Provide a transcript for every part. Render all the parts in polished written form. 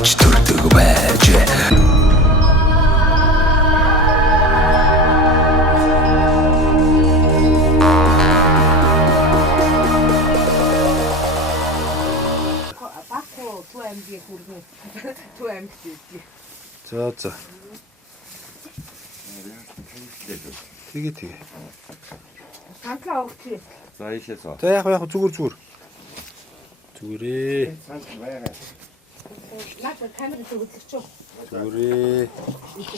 авч төрдөг байж. За. Тэгээ. Танка өгч. За ийшээсоо. За яг зүгээр. Зүгээрээ. Наад камер төгөлч. Зүгээрээ.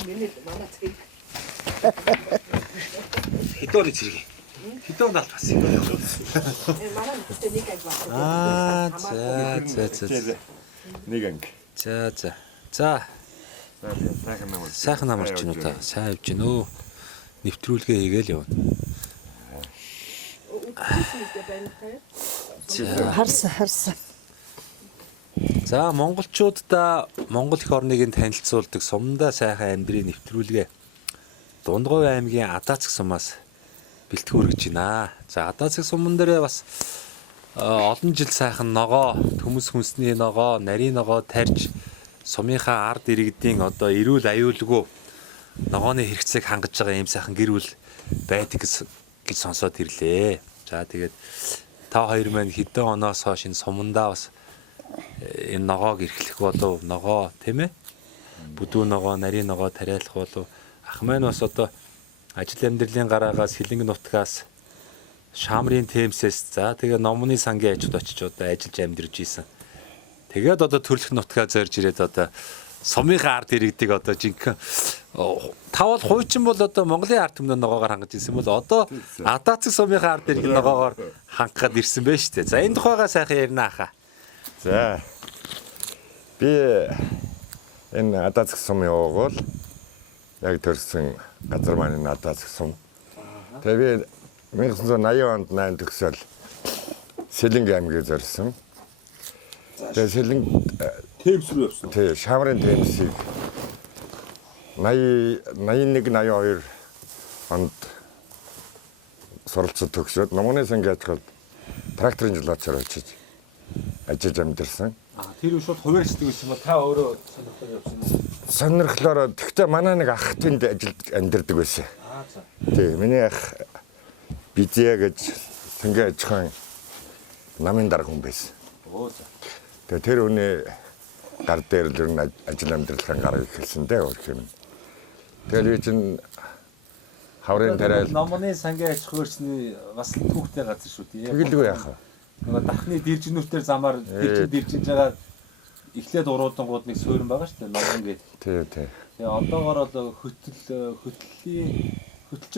Миний манай цэг. Хитооны зэрэг. Хитоон алт бас юм. Манай нэг аг байна. За. Нэг анги. За. Сайхан амарч гинүү та. Сайн явж гинөө. Нэвтрүүлгээ хийгээл явна. Харсан. За монголчуудаа Монгол их орныг танилцуулдаг сумдаа сайхан амьдрийн нэвтрүүлгээ Дундгой аймгийн Адаацэг сумаас бэлтгэн хүргэж байна. За Адаацэг суман дээр бас олон жил сайхан ногоо, төмөс хүнсний ногоо, нарийн ногоо тарьж сумынхаа ард иргэдийн одоо эрүүл аюулгүй ногооны хэрэгцээг хангаж байгаа юм сайхан гэр бүл байдаг гэж сонсоод ирлээ. За тэгээд та хоёр маань хэдэн оноос хойш энэ сумандаа бас энэ ногоог эрхлэх болов ногоо тийм ээ? Бүдүү ногоо, нарийн ногоо тариалах болов ах маань бас одоо ажил амьдралын гараагаас хилэнг нутгаас Шамрын темсээс за тэгээ номны сангийн ажид очиж одоо ажиллаж амьдарч ийсэн. Тэгээд одоо төрлөх нутгаа зорж ирээд одоо сумынхаа ард иргэдэг одоо жинхэнэ тавал хуучин бол одоо Монголын ард түмний ногоогоор хангаж ирсэн бол одоо Адаацэг сумынхаа ард иргэн ногоогоор хангахад ирсэн байж тээ. За энэ тухайгаа сайхан ярина хаа. За. Би энэ Адаацэг сумын явгал яг төрсэн газар маань энэ Адаацэг сум. Тэгээ би 1980 онд 8 төгсөөл Сэлэнг аймгийг зорьсон. Тэгээ Сэлэнг Темс рүү явсан. Тий, Шамрын темсийг 81-82 онд суралцж төгсөөд номны сангийн ажил тракторын жолоочоор очиж ажиллаж амьдэрсэн. Тэр үе шууд хуваарчдаг байсан ба та өөрөө сонирхол явсан уу? Сонирхлоор тэгтээ манай нэг ах тэнд ажиллаж амьдэрдэг байсан. Тий, миний ах Бидья гэж сангийн аж ахуйн намын дарга хүн байсан. Тэгээ тэр үний гар дээр л ер нь ажил амьдралын гараг эхэлсэн дээ өөрхөн. Тэгээд би чинь хаврын тариал номны сангийн аж ахуйчны бас түүхтэй газар шүү дээ. тэгэлгүй яах вэ? Нөгөө дахны дэржнүүтээр замаар дэржиж байгаа эхлээд уруудангууд нэг суурин байгаа шүү дээ. Номон гэдэг. Тий. Тэгээ одоогоор одоо хөтөлч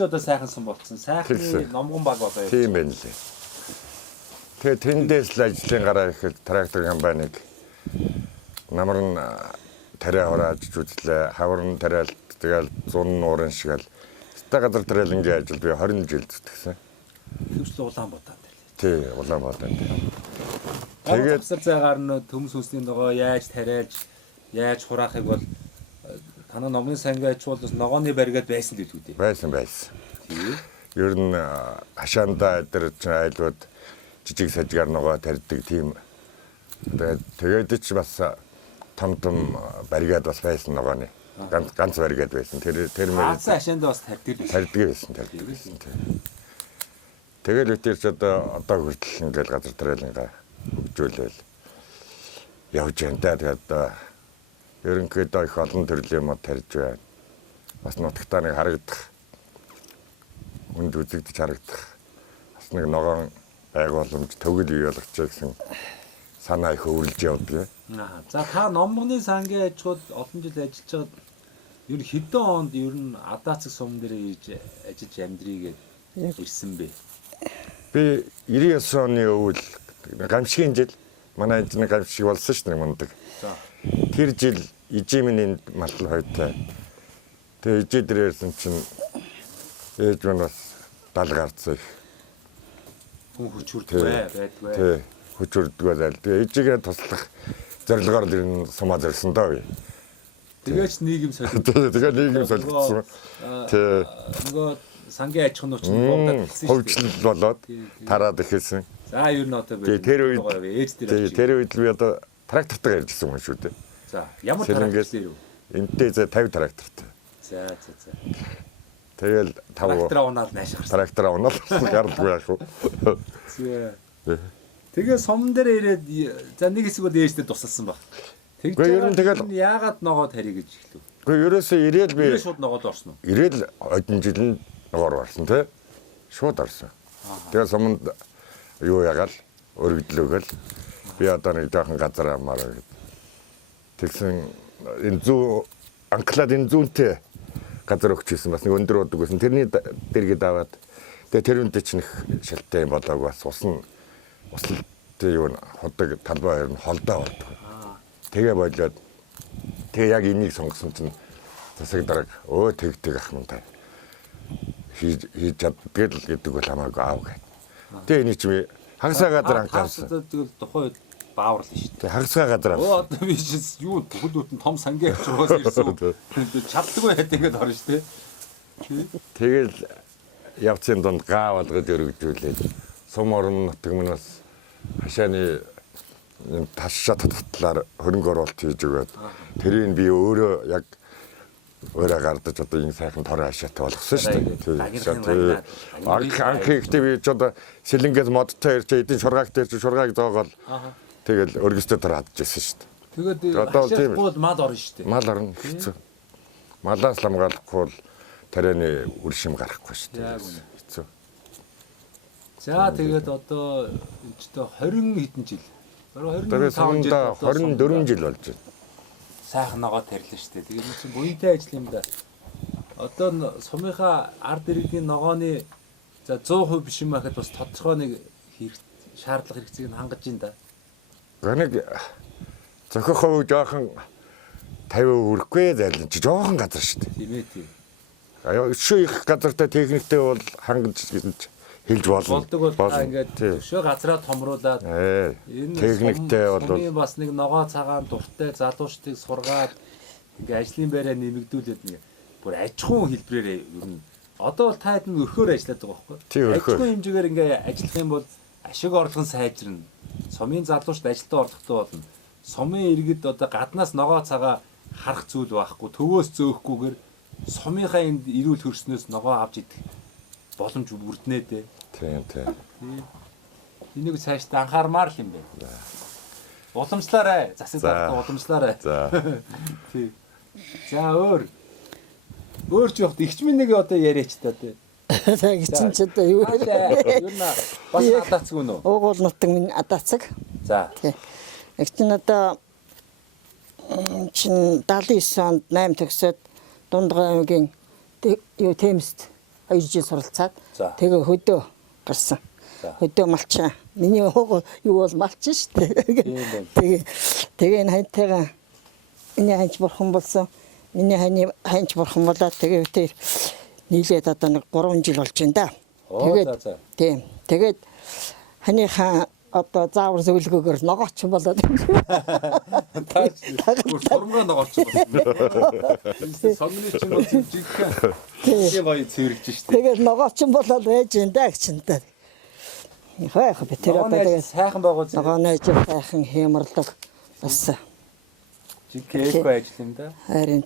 одоо сайхан сум болцсон. Сайхны номгон баг болоо. Тийм байна лээ. Тэгээ тэндээс л ажлын гараа ихэд трактор компаниг намар нь тариа хурааж үзлээ. Хавар нь тариал тэгэл 100 нуурын шиг л ста газар тариалангийн ажил би 20 жил зүтгэсэн. Хөвслө Улаанбаатар дээр. Тий, Улаанбаатар дээр. Тэгээд завсар зайгаар нь төмс хүнсний ногоо яаж тариалж, яаж хураахыг бол танаа номны сангийн аж бол ногооны баригад байсан гэдэг үү? Байсан. Тийм. Ер нь хашаандаа дээр айлууд жижиг сажгаар ногоо тарьдаг тийм. Тэгээд ч бас том баригад бас байсан ногооны. Ганц баригад байсан. Тэр мөр хашаанд бас тарьдаг байсан. Тэгэл үтэр ч одоо хүртэл ингээл газар тариалангаа хөгжүүлээл явж байна да. Тэгээд ерөнхийдөө их олон төрлийн мод тарьж байна. Бас нутагтаа нэг харагдах үнд үзэгдэж харагдах бас нэг ногоон байгууламж төгөл бий болгоч гэсэн санаа их өвөрлж явдаг. За та номгоны сангийн аж ахуйд олон жил ажиллаж байгаад ер нь хэдэн онд ер нь Адаацэг сум дээр ирж ажиллаж амьдрийгээд ирсэн бэ? Би 99 оны өвөл гамшигын жил манай энэ гамшиг болсон шүү дээ мундаг. Тэр жил ижимийн малтал хойтой. Тэгээ ижи дээр ирсэн чинь ээж минь бас 70 гарцсан. Хүн хүчрдэг байдгүй. Тий, хүчрдэг байл. Тэгээ ижигээ туслах зорилгоор л энэ сумаа зорьсон доо. Тэгээч нийгэм солилцсон. Тэгээ нийгэм солилцсон. Тий. Нөгөө сангийн аж ахуйн нууц буудаад хэлсэн шүү дээ. Хөвчлөл болоод тараад эхэлсэн. За ер нь одоо тэр үед би одоо трактортойгоо ярьжсэн хүн шүү дээ. За ямар Сэрэнгээд трактор юу? энтэй 50 трактортай. За. Тэгэл 5 Трактор унаал нааш гарсан. трактор унаал гардгүй яах вэ? За. Тэгээ сомн дээр ирээд за нэг хэсэг бол ээжтэй тусалсан баг. Тэгж Гэхдээ ер нь байгаа тэгэл- яагаад ногоод харья гэж эхлэв. Гэхдээ ерөөсөө ирээл би Би шууд ногоод орсон уу? ирээл одон жилийн ногоор барсан тий. Шууд орсон. Тэгээ суманд юу ягаал өргөдлөөгөл би одоо нэг жоохон газар амаараа гэд. Тэгсэн энэ зүү анклад энэ зүүнтэй газар өгчээсэн бас нэг өндөр удаг байсан. Тэрний дэргэд аваад тэгээ тэр үндэ ч нэг шилтэй юм болоог бас услалтай юу ходог талбай хоёр нь холдоо болдог. Тэгээ болоод тэгээ яг энийг сонгосон чинь засаг дараг тэг ах мань та хийж чаддаг л гэдэг бол хамаагүй аав гэв. Тэгээ энийг чи хагасаа газар анхаарсан. Тэгэл тухайн үед бааварлаа шүү дээ. Тэгээ хагасаа газар авсан. Оо одоо би чи юу бүхэл бүтэн том сангийн авчраас ирсэн. Чаддаггүй яд ингэж орно шүү дээ. Тэгэл явцын донд гаа болгоод өргөжүүлээд сум орон нутаг манаас хашааны ташаа татлаар хөрөнгө оруулалт хийж өгөөд тэрийг би өөрөө яг өөрөө гардаж одоо энэ сайхан торын хашаатай болгосон шүү дээ. Анх ихтэй би ч одоо сэлэнгээс модтой ирж эдийн шургаагт ирж шургааг зоогоол тэгэл өргөстэй төр хадчихсан шүү дээ. Тэгээд Одоо тийм. хашаахгүй мал орно шүү дээ. Мал орно хэцүү. Малаас хамгаалахгүй бол тарианы үр шим гарахгүй шүү дээ. Хэцүү. За тэгээд одоо энэ ч одоо 20 хэдэн жил. Тэр 25 24 жил болж байна. сайхан ногоод тарилна шүү дээ. Тэгээд энэ чинь буянтай ажил юм да. Одоо сумынхаа ард иргэдийн ногооны за 100% биш юм ахад бас тодорхой нэг шаардлага хэрэгцээг нь хангаж ин да. Гэнэг зохих хувь жоохон 50% хүрэхгүй зайлан чи жоохон газар шүү дээ. Тийм ээ тийм. Өшөө их газартай техниктэй бол хангаж хэлж болно. Болдог бол та ингээд өшөө газраа томруулаад энэ техниктэй бол бас нэг ногоо цагаан дуртай залуучдыг сургаад ингээд ажлын байраа нэмэгдүүлээд нэг бүр аж ахуйн хэлбэрээр ер нь одоо бол та хэд нэг өрхөөр ажилладаг байгаа Тийм, байхгүй. Аж өрхөөр. ахуйн хэмжээгээр ингээд ажиллах юм бол ашиг орлого нь сайжирна. Сумын залуучд ажилдаа орлоготой болно. Сумын иргэд одоо гаднаас ногоо цагаа харах зүйл байхгүй. Төвөөс зөөхгүйгээр сумынхаа энд ирүүл хөрснөөс ногоо авч идэх боломж бүрднэ дээ. Тийм. Энийг цаашдаа анхаармаар л юм байна. Уламжлаарай. Засаг дарга уламжлаарай. За. Тий. За өөр ч явахт ихчмийн нэг одоо яриач та тий. Гичин ч одоо юу Ер нь бас адаацгүй нөө. уугуул нутаг минь адаацаг. За. Тий. Их чинь одоо чин 79 онд 8 төгсөөд Дундгай аймгийн юу Темст 2 жил суралцаад За. тэгээ хөдөө гарсан. За. Хөдөө малчаа. Миний уугуул юу бол малч шүү дээ. Тэгээ энэ хайтайгаа миний ханч бурхан болсон. Миний ханч бурхан болоод тэгээ тэр нийлээд одоо нэг 3 жил болж байна да. За. Тийм. Тэгээд ханыхаа одоо заавар зөвлөгөөгөр ногооч болоод Сурмгаа ногооч байна. Согны ч юм уу жигхэн. Тийм гоё цэвэрж штэ. тэгээд ногооч болоод байж энэ да гчэнтэй. Яах вэ тэр одоо тэгээд сайхан байгаа зэрэг ногооны ажил сайхан хямралдаг бас жигхэн эко ажил юм да. харин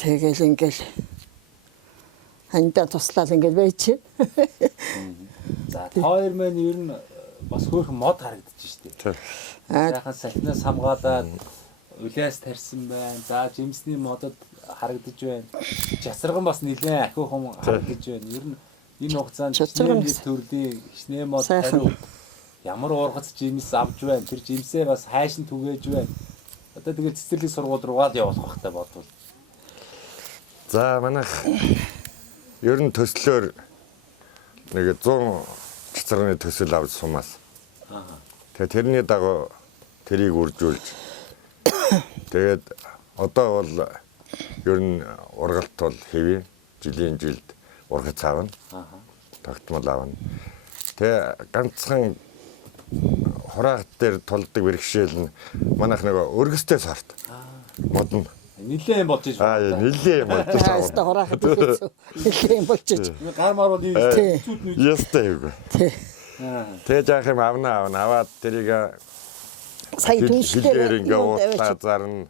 тэгэл ингээл хандаа туслал ингээл байж. За хоёр маань ер нь бас хөөрхөн мод харагдаж штэ. Сайхан салхинаас хамгаалаад үлээс тарьсан байна. За жимсний модод харагдаж байна. Чацарган бас нэлээд ахиухан харагдаж байна. Ер нь энэ хугацаанд Чацарган хичнээн төрлийн хичнээн мод хариу ямар ургац жимс авч байна. Тэр жимсээ бас хайшин түгээж байна. Одоо тэгээд цэцэрлэг сургууль руугаа л явуулах хэрэгтэй бодвол. За манайх ер нь төслөөр нэг 100 цэцэрний төсөл авч сумаас. Тэгээ тэрний дагуу тэрийг үржүүлж тэгээд одоо бол ер нь ургалт бол хэвээ жилийн жилд ургац аавна. Тогтмол аавна. Тэгээ ганцхан хураагт дээр толдог бэрхшээл нь манайх нөгөө өргөстэй сорт. Модон Нилээн болж байна. нилээ юм болж Хаста хурахад хэлсэн. Нилээн болчих. Гар мар бол Тий. зүүт нь. ястай юу. Тий. Тэгээ жаах юм аваад тэрийг сая хилээр ингээ уутлаа зарна.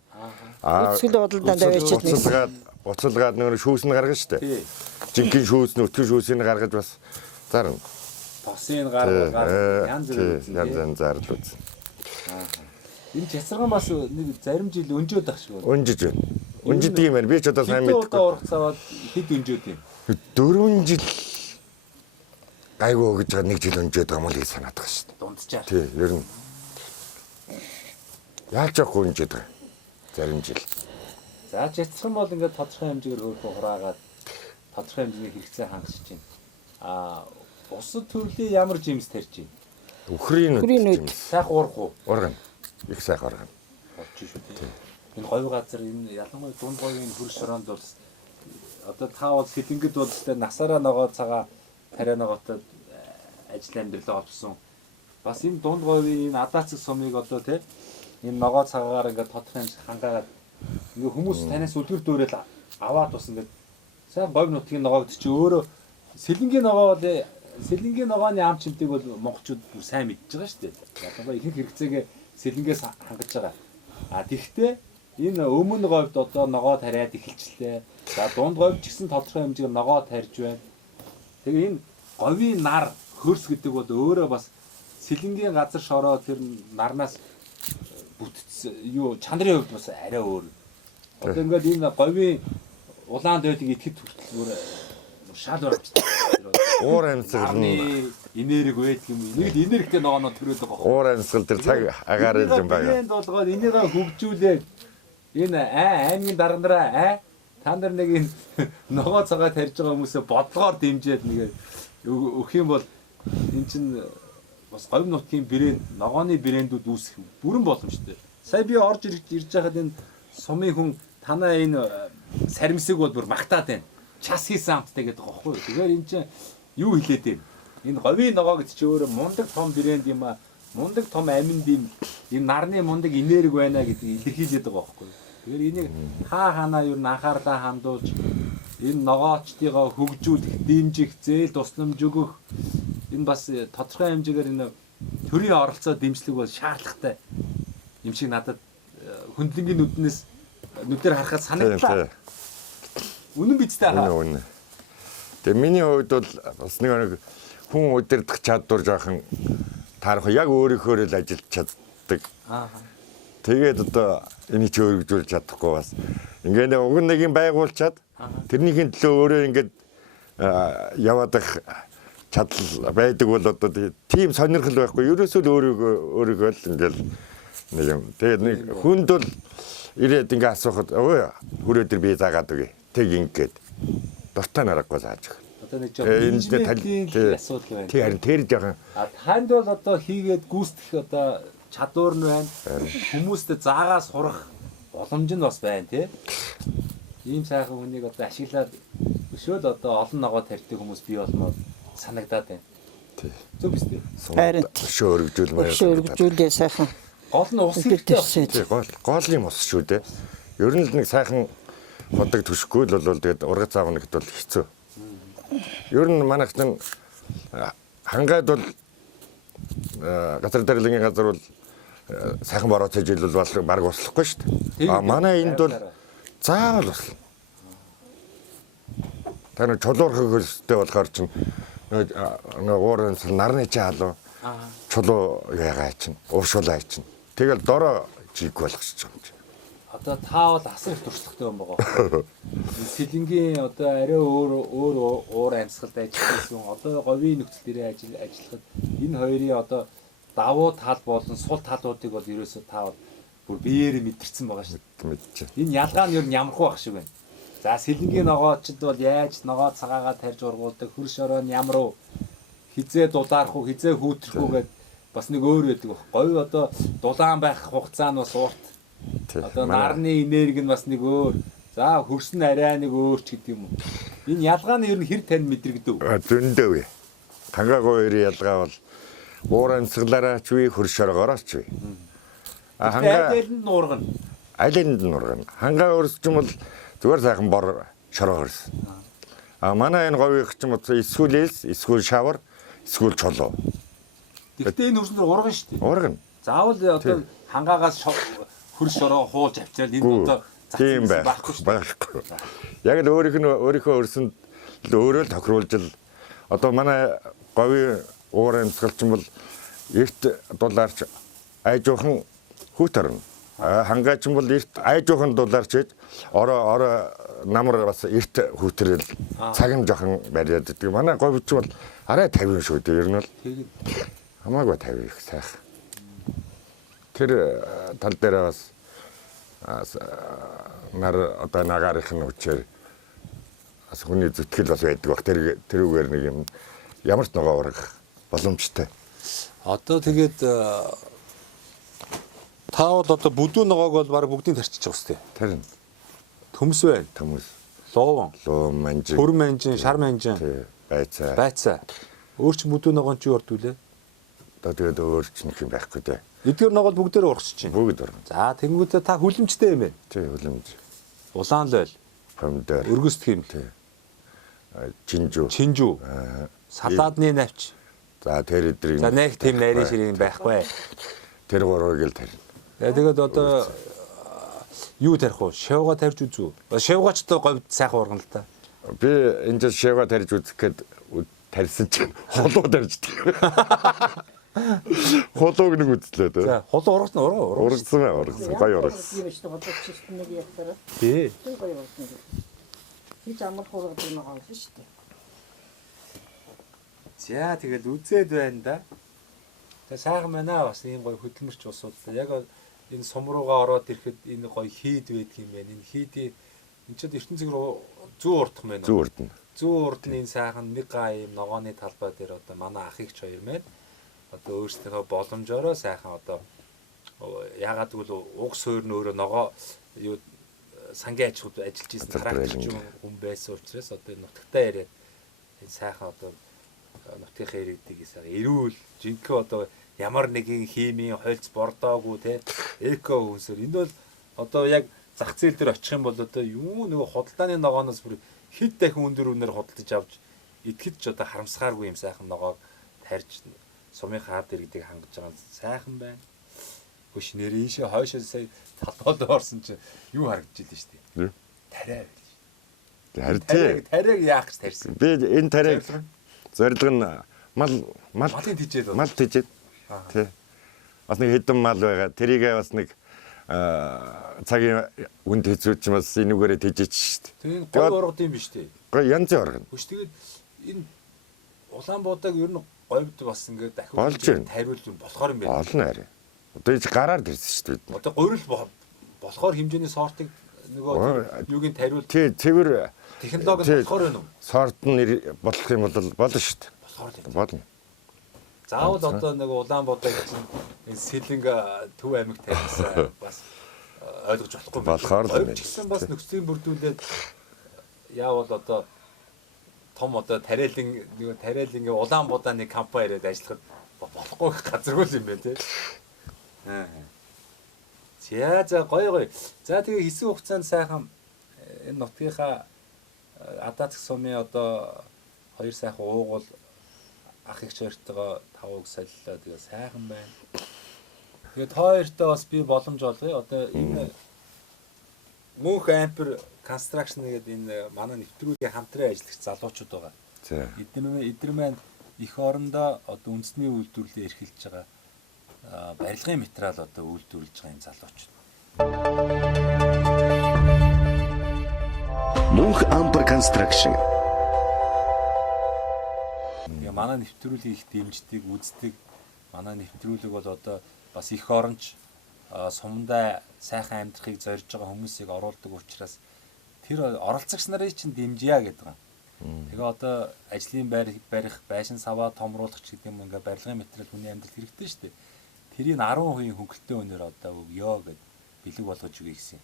Өцгөл бодлоо давьчихдаг. Уцалгаад нөгөө шүүс нь гаргана штэ. Жинхэнэ шүүс нь өтгөн шүүсийг гаргаж бас зарна. Тосын гаргаад янз янз зарлууд. Энэ чацарган бас нэг зарим жил өнжөөд ах шиг байна. Өнжиж байна. Өнжидэг юм байна. Би ч одоо сайн мэдгүй. мэдгүй. Урах цаваад хэд өнжөөд юм. 4 жил гайгүй гэж байгаа 1 жил өнжөөд байгаа юм л гэж санаад байгаа шүү дээ. Дунджаар. Тий, ер нь яаж явахгүй өнжөөд байгаа. Зарим жил. За чацарган бол ингээд тодорхой хэмжээгээр хөөрхөн хураагаад тодорхой хэмжээний хэрэгцээ хангаж чинь. Бусад төрлийн ямар жимс тарьж байна? Үхрийн нүд. Сайхан урах уу? Ургана. Их сайхан ургана. Болж шүү дээ. Энэ говь газар энэ ялангуяа дунд говийн хөрш шороонд бол одоо та бол сэлэнгэд бол тэ насаараа ногоо цагаа тариа ногоотой ажил амьдралаа олсон. Бас энэ дунд говийн энэ адаацэг сумыг одоо тэ энэ ногоо цагаагаар ингээд тодорхой хангаагаад ингээ хүмүүс танаас үлгэр дүүрэл аваад бас ингээд сайн говь нутгийн ногоогд чи өөрөө сэлэнгийн ногооны ам чимтэг бол монголчууд сайн мэдж байгаа шүү дээ. Ялангуяа ихэнх хэрэгцээгээ сэлэнгээс хангаж байгаа. Тэгвэл энэ өмнө говьд одоо ногоо тариад эхэлчлээ. За дунд говьд ч гэсэн тодорхой хэмжээгээр ногоо тарьж байна. Тэгээ энэ говийн нар хөрс гэдэг бол өөрөө бас сэлэнгийн газар шороо тэр нарнаас бүтц чандрын хувьд бас арай өөр. Одоо ингээд энэ говийн улаан дэвтийг итгэж хүртэл бүр шал баравчтай. Уур амьсгал нь энерги байдаг юм. Нэг энергитэй ногооноо төрөөд байгаа. Уур амьсгал тэр цаг агаар юм байгаа. Энд болгоод энийг хөгжүүлээд энэ аймгийн даргандраа та нар нэг энэ ногоо цагаа тарьж байгаа хүмүүсээ бодлогоор дэмжиад нэгээр өгөх юм бол эн чинь бас говь нутгийн брэнд ногооны брэндүүд үүсэх бүрэн боломжтой. Сая би орж ирж байхад энэ сумын хүн танаа энэ саримсыг бол бүр магтаад байна. Час хийсэн амттай гэдэг байгаа байхгүй юу. Тэгэхээр эн чинь юу хэлээд байна? Энэ говийн ногоо гэдэг чи өөрөө мундаг том брэнд юм аа. Мундаг том аминд юм энэ нарны мундаг энерги байна гэдгийг илэрхийлээд байгаа байхгүй юу. Тэгэхээр энийг хаанаа юу анхаарлаа хандуулж энэ ногоочдыгоо хөгжүүлэх, дэмжих, зээл тусламж өгөх энэ бас тодорхой хэмжээгээр энэ төрийн оролцоо дэмжлэг бол шаардлагатай юм шиг надад хөндлөнгийн нүдээр харахад санагдлаа. Үнэн биз дээ хаа. Үнэн. Тэгээ миний хувьд бол бас нэг хүн удирдах чадвар жоохон таарах яг өөрийнхөө л ажиллаж чаддаг. Тэгээд одоо энийг ч өргөжүүлж чадахгүй бас. Ингээд уг нэг юм байгуулчаад тэрнийхин төлөө өөрөө ингээд яваад их чадал байдаг бол одоо тийм сонирхол байхгүй. Ерөөсөө өөрийгөө л ингээд нэг юм. Тэгээд нэг хүнд бол ирээд ингээд асуухад өө хүрээдэр би заагаад өгье. Тэг ингээд дуртай нарахгүй зааж өгнө. Одоо нэг жоохон асуудал байна. Тий харин тэр жоохон танд бол одоо хийгээд гүйцэтгэх одоо чадвар нь байна. Хүмүүстээ заагаас сурах боломж нь бас байна тий. Ийм сайхан хүнийг одоо ашиглаад өшөөл одоо олон ногоо тарьдаг хүмүүс бий болмоор санагдаад байна. Тий. Зөв биз дээ. Харин өргөжүүлээ сайхан. Гол нь ус хэрэгтэй. Тий гол юм ус шүү дээ. Ер нь л нэг сайхан ходог төшгүй л бол тэгээд ургац аавна гэхэд бол хэцүү. Ер нь манайх чинь хангаад бол газар дарилгын газар бол сайхан бороо цэжил бол баг услахгүй шүү дээ. Манай энд бол заавал услна. Тэр чулуурхаг хөлстэй болохоор чинь нэг уурын нарны чаалуу чулуу ягаа чинь уушуулаа чинь. Тэгэл дороо жиг болгочих юм чинь. Одоо та бол асар их туршлагатай юм байгаа. Сэлэнгийн одоо арай өөр уур амьсгалд ажилласан. Одоо говийн нөхцөл дээр ажиллахад энэ хоёрын одоо давуу тал болон сул талуудыг бол ерөөсөө та бол бүр биеэрээ мэдэрсэн байгаа шүү дээ. Мэдчихэ. Энэ ялгаа нь ер нь ямархуу байх шиг байна. За сэлэнгийн ногоочд бол яаж ногоо цагаагаа тарьж ургуулдаг, хөрш ороо нь ямар уу, хизээ дулаарах уу, хизээ хүүтрэх үү гэд бас нэг өөр байдаг. Говь одоо дулаан байх хугацаа нь бас урт. Одоо нарны энерги нь бас нэг өөр. За хөрс нь арай нэг өөрч гэдэг юм уу. Энэ ялгаа нь ер нь хэр тань мэдрэгдэв? Зөндөө. Хангаагүй хоёрын ялгаа бол уур амьсгалаараа ч үе хөрш оргоороос ч үе. Хангааанд нь ургана. Айланд нь ургана. Хангаа өрс ч юм бол зүгээр сайхан бор шороо хөрс. Манай энэ говьих ч юм уу эсвэл шавар, эсвэл чулуу. Гэхдээ энэ хөрснөр ургана шүү дээ. Ургана. Заавал одоо хангаагаас хөрс шороо хуулж авчаал энэ одоо тийм байхгүй. Яг л өөрийнхөө өрсөнд өөрөө л тохируулж л одоо манай говийн уурын амьсгалч юм бол эрт дулаарч айжуухан хүүт орно. Хангаач юм бол эрт айжуухан дулаарч ээж ороо намар бас эрт хүүтрэл цагим жоохон бариад гэдэг. Манай говьч бол арай 50 шүү дээ. Ер нь бол хамаагүй 50 их сайхан. Тэр тал дээр бас нар одоо нагаарынхын хүчээр бас хүний зүтгэл бас байдаг бах. Тэр үгээр нэг юм ямар ч ногоо ургах боломжтой. Одоо тэгээд та бол одоо бүдүүн ногоог бол баг бүгдийг тарчиж байгаа үстэй. Тэр нь Төмс байна. төмөс, Лууван, луу манжин, хөр манжин, шар манжин, байцаа. байцаа. Өөр чи бүдүүн ногоон чи юу ордвүлээ? Одоо тэгээд өөр ч нэг юм байхгүй дээ. Эдгээр ногоол бүгдээр урагшиж чинь. Бүгд орно. За тэнгуүтээ та хүлэмжтэй юм байна. Тий, хүлэмж. Улаан л байл. Помидор, Өргөсдөх юм. чинжүү. Чинжүү. Салаадны навч. За тэр эдрийг. За нэг тийм нарийн ширийн байхгүй. Тэр гурвыг л тарина. Тэгээд одоо юу тарих вэ? Шавга тарьж үзүү. Шавгач одоо говьд сайхан ургана л та. Би энэ шавга тарьж үзэх гээд тарьсан чинь холоо тарьждаг. Холоог нэг үзлээ дээ. За холоо ургасан Ургасан гоё ургасан. юм шүү дээ. Одоо чишт нэг яхаараа. Тий. Тэр гоё болсон. Хич амар хураад байгаа юм шүү дээ. За тэгэл үзээд байна да. За сайхан байна бас ийм гоё хөдөлмөрч усууд. Яг энэ сум руугаа ороод ирэхэд энэ гоё хийд байдаг юм байна. Энэ хийдийн энэ ч ертөнцөг рүү зүү урдах юм байна. Зүү урд нь. Зүү урд нь энэ сайхан нэг га ийм ногооны талбай дээр одоо манай ах эгч хоёр маань одоо өөрсдийнхөө боломжоор сайхан одоо яагаад гэвэл уг суур нь өөрөө ногоо юу сангийн аж ахуйд ажиллаж исэн характерч хүн байсан учраас одоо нутагтаа яриад энэ сайхан одоо нутгийн иргэдийг сайхан эрүүл жинхэнэ одоо ямар нэгэн химийн хольц бордоогүй те эко хүнсээр энэ бол одоо яг зах зээл дээр очих юм бол одоо юу нөгөө худалдааны ногооноос бүр хэд дахин өндөр үнээр худалдаж авч итгэж ч одоо харамсгааргүй юм сайхан ногоог тарьж сумын хаад иргэдийг хангаж байгаа сайхан байна. Хөш нэрээ ийшээ хойшоо сая талбайд орсон чинь юу харагдаж илээ шүү дээ. Тариа байл. Тариаг яах гэж тарьсан. Би энэ тариаг зорилго нь малын тижээд мал тижээд тий. Бас нэг хэдэн мал байгаа. Тэрийгээ бас нэг цагийн үнд хэзүүч юм бас энүүгээрээ тижээч шүү дээ. Тэгээд гой ургад юм биш үү? Гой янзын оргон. Хөш тэгээд энэ Улаанбуудаг ер нь говьд бас ингээд Болж дахиад байна. тариулж болохоор юм байна. Олон арай. Одоо энэ гараар дэрсэн шүү дээ. Одоо гурил болохоор хэмжээний сортыг нөгөө юугийн тариул Тий, цэвэр технологи болохоор байна уу? сорт нь болох юм бол болно шүү дээ. Болохоор л. Болно. Заавал одоо нэг Улаанбуудаг чинь энэ Сэлэнг Төв аймагт тавьсан бас ойлгож болохгүй Болохоор л байна. Гэсэн бас нөхцөлийн бүрдүүлээд яавал одоо том одоо тариалан ингээ Улаанбуудаа нэг компани ирээд ажиллахад болохгүй газаргүй юм байна тий. За гоё. За тэгээ хэсэг хугацаанд сайхан энэ нутгийнхаа Адаацх сумын одоо хоёр сайхан уугуул ах их чортойгоо тавыг солилоо тэгээ сайхан байна. Тэгээд хоёртой бас би боломж олгоё. Одоо энэ Мөнх Ампер Construction гэдэг энэ манай нэвтрүүлгийн хамтран ажиллагч залуучууд байгаа. За. Эдгээр маань их орондоо одоо үндэсний үйлдвэрлэлээ эрхэлж байгаа барилгын материал одоо үйлдвэрлэж байгаа юм залуучууд. Мөнх Ампер Construction. Тэгээ манай нэвтрүүлгийг их дэмждэг, үздэг. Манай нэвтрүүлэг бол одоо бас их оронч сумдаа сайхан амьдрахыг зорж байгаа хүмүүсийг оруулдаг учраас тэр оролцогч нарыг чинь дэмжийа гэдэг юм. Тэгээ одоо ажлын барих, байшин саваа томруулах гэдэг юм ингээ барилгын материал хүний амьдралд хэрэгтэй шүү дээ. Тэрийг 10% хөнгөлөлтөө өнөр одоо өгөө гэд бэлэг болгож өгье гэсэн.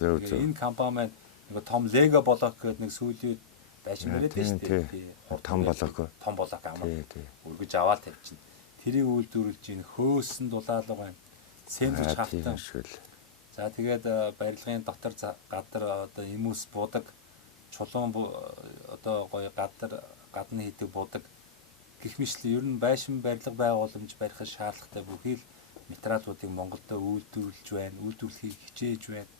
Тэгээ энэ компани маань нэг том Лего блок гэдэг нэг сүүлийн байшин бариад байна шүү дээ. Том блок. Том блок амар. Өргөж аваад тавьчихна. Тэрийг үйлдвэрлэж ийн хөөсөн дулаалга байна. Сэмжиж хавтан. За тэгээд барилгын дотор гадар одоо имус будаг, чулуун одоо гоё гадны хийдэг будаг гэх мэтлээ ер нь байшин барилга байгууламж барихад шаардлагатай бүхий л материалуудыг Монголдо үйлдвэрлэж байна, үйлдвэрлэхийг хичээж байна.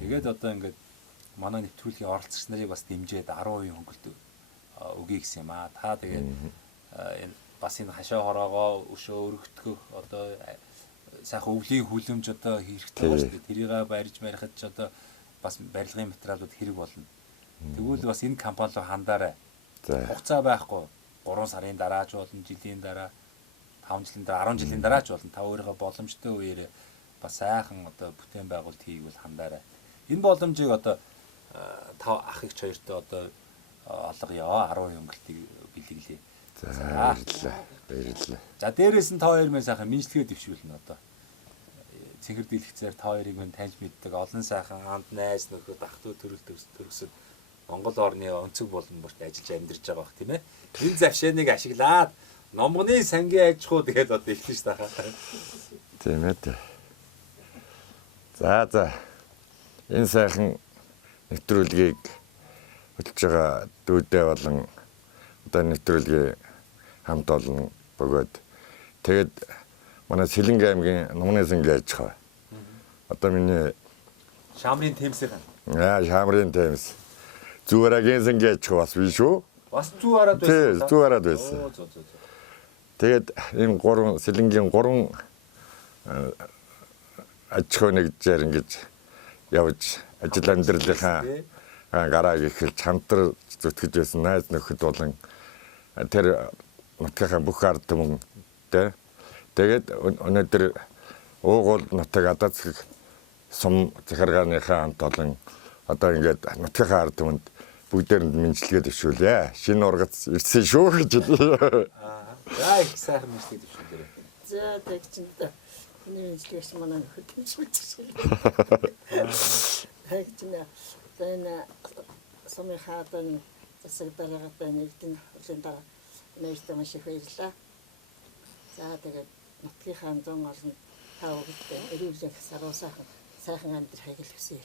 Тэгээд одоо ингээд манай нэвтрүүлгийн оролцогч нарыг бас дэмжиж 10% хөнгөлт өгье гэсэн юм аа. Та тэгээд энэ бас энэ хашаа хороогоо өшөө өргөтгөх одоо сайхан өвлийн хүлэмж одоо хэрэгтэй байна шүү дээ. Тэрийг барьж марихад ч одоо бас барилгын материалууд хэрэг болно. Тэгвэл бас энэ компани руу хандаарай. Хугацаа байхгүй. 3 сарын дараа ч болно, жилийн дараа, 5 жилийн дараа, 10 жилийн дараа ч болно. Та өөрийнхөө боломжтой үеэр бас сайхан одоо бүтээн байгуулалт хийгвэл хандаарай. Энэ боломжийг одоо та ах эгч хоёртой одоо олгоё. 10% хөнгөлтийг бэлэглэе. За баярлалаа. За дээрээс нь та хоёр мэн сайхан минжлэгээ дэвшүүлнэ одоо. Цэнхэр дэлгэцээр та хоёрыг мэн таньж мэддэг олон сайхан анд найз нөхөд ах トゥ төрөсөд Монгол орны өнцөг боломжт ажиллаж амьдарч байгаа бах тийм ээ. Энэ завшааныг ашиглаад номгоны сангийн аж ахуй тэгээд одоо ихлэн ш тахаа. Тийм ээ. За. Энэ сайхан нэвтрүүлгийг хөтлж байгаа дүүдээ болон одоо нэвтрүүлгийн хамт олон бөгөөд тэгээд манай Сэлэнг аймгийн номгоны сангийн аж ахуй. Одоо миний Шамрын темсийн. Шамрын темс. Зүгээрээ сангийн аж ахуй бас биш үү? Бас зүү хараад байсан. Тийм, зүү хараад байсан. Тэгээд энэ 3 Сэлэнгийн 3 аж ахуй нэгжээр ингэж явж ажил амьдралынхаа гарааг ихэлж хамтар зүтгэж байсан найз нөхөд болон тэр нутгийнхаа бүх ард түмэнтэй тэгээд өнөөдөр уугуул нутаг адаацх сум захиргааныхаа хамт олон одоо ингээд нутгийнхаа ард түмэнд бүгдээрэнд мэдлэгээ дэвшүүлье. Шинэ ургац ирсэн шүү гэж. За их сайхан мэдлэгээ дэвшүүлээ. За тэгчиндээ миний мэдлэгч манай нөхөд дэвшүүлчихсэн. Тэгчиндээ энэ сумынхаа одоо засаг дараатай нэгдэн үлэн дараа нэртэй маш их баярлаа. За тэгээд нутгийнхаа зам олон таа бүгдээ эрүүлэх саруу сайхан амьдрахыг л хүсье.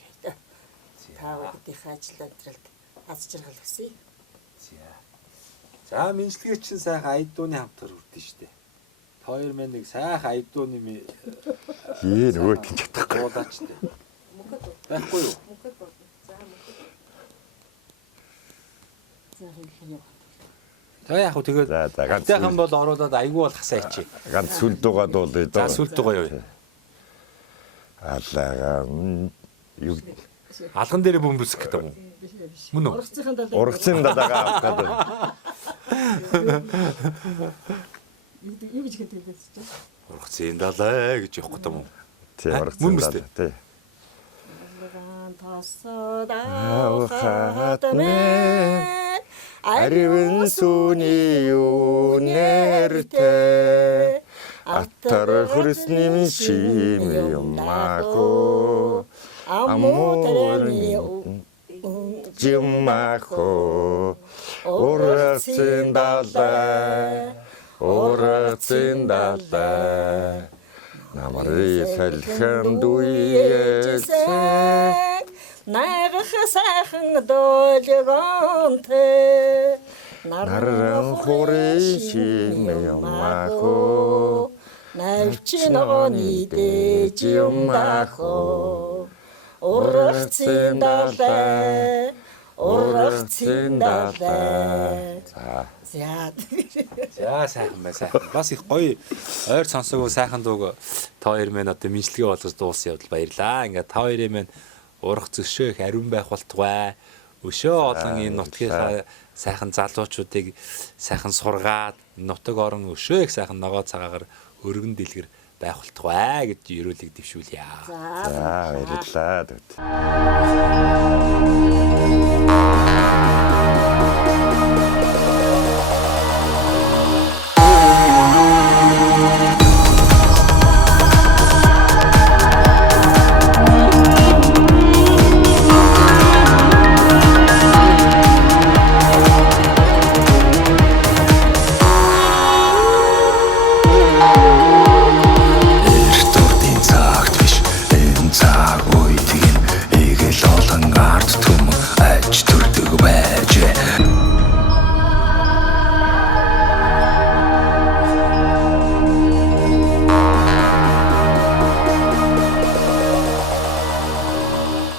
Таа бүгдийнхээ ажил амьдралд аз жаргал хүсье. За мэдлэгээ чинь сайхан айдууны хамтар хүрдэн штэ. Та хоёр мэн нэг сайхан айдууны нөгөө тийм чадахгүй. Уулаачтай. Байхгүй юу? За яг хөө тэгээд ганцхан бол оруулаад айгүй бол хасаач. Ганц сүл дугаад бол За сүл дугаа юу? Аллаа юу Алган дээр бөмбөлсөх гэдэг юм. Мөн үү? ургацын дадагаа авах гэдэг. Юу гэж хэлдэг вэ? Ургацын далай гэж явах гэдэг юм уу? Тий, ургацын даdaa. Тий. Аривэн сүний үнэртэй аттар хөрсний шим юмако аммутерни жимако ургацын далай намары салхан дуйээсэ Нарах сайхан долгонтэй наран хуришин юмако навчин огоны дэж юмако ургацын далай За сайхан бай сайхан. Бас их гоё ойр сонсоогүй сайхан дууг та хоёр мэн одоо мэдлэгээ болгож дуулсан явдал баярлаа. Ингээ та хоёрын мэн урах зөвшөөх ариун байх болтугай. Өшөө олон энэ нутгийнхаа сайхан залуучуудыг сайхан сургаад нутаг орон өшөө их сайхан ногоо цагаагаар өргөн дэлгэр байх болтугай гэж ерөөлийг дэвшүүлье. За баярлалаа.